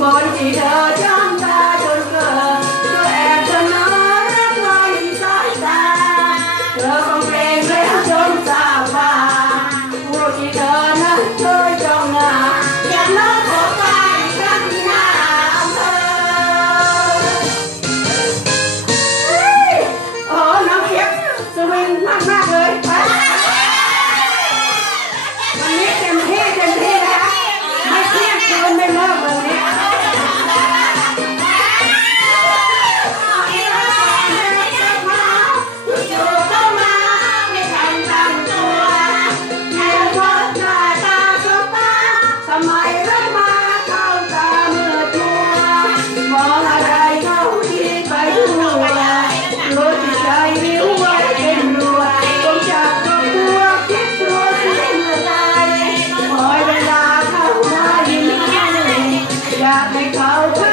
บนที่เธอจ้องตาจนเกินกแอบจะนอนรักไว้ในสตาเธอคงเกรงแล้วจนตาบาพวกที่เธอนั้นเคยจองหน้าอยากน้องขอไปค่ที่หน้าอำเภอโอ้น้งเอ็ซ์สวิมากเลยไปวันนี้เต็มที่เต็มที่นะคะไม่เที่ยงคนไม่เลิกเลย เชาวไท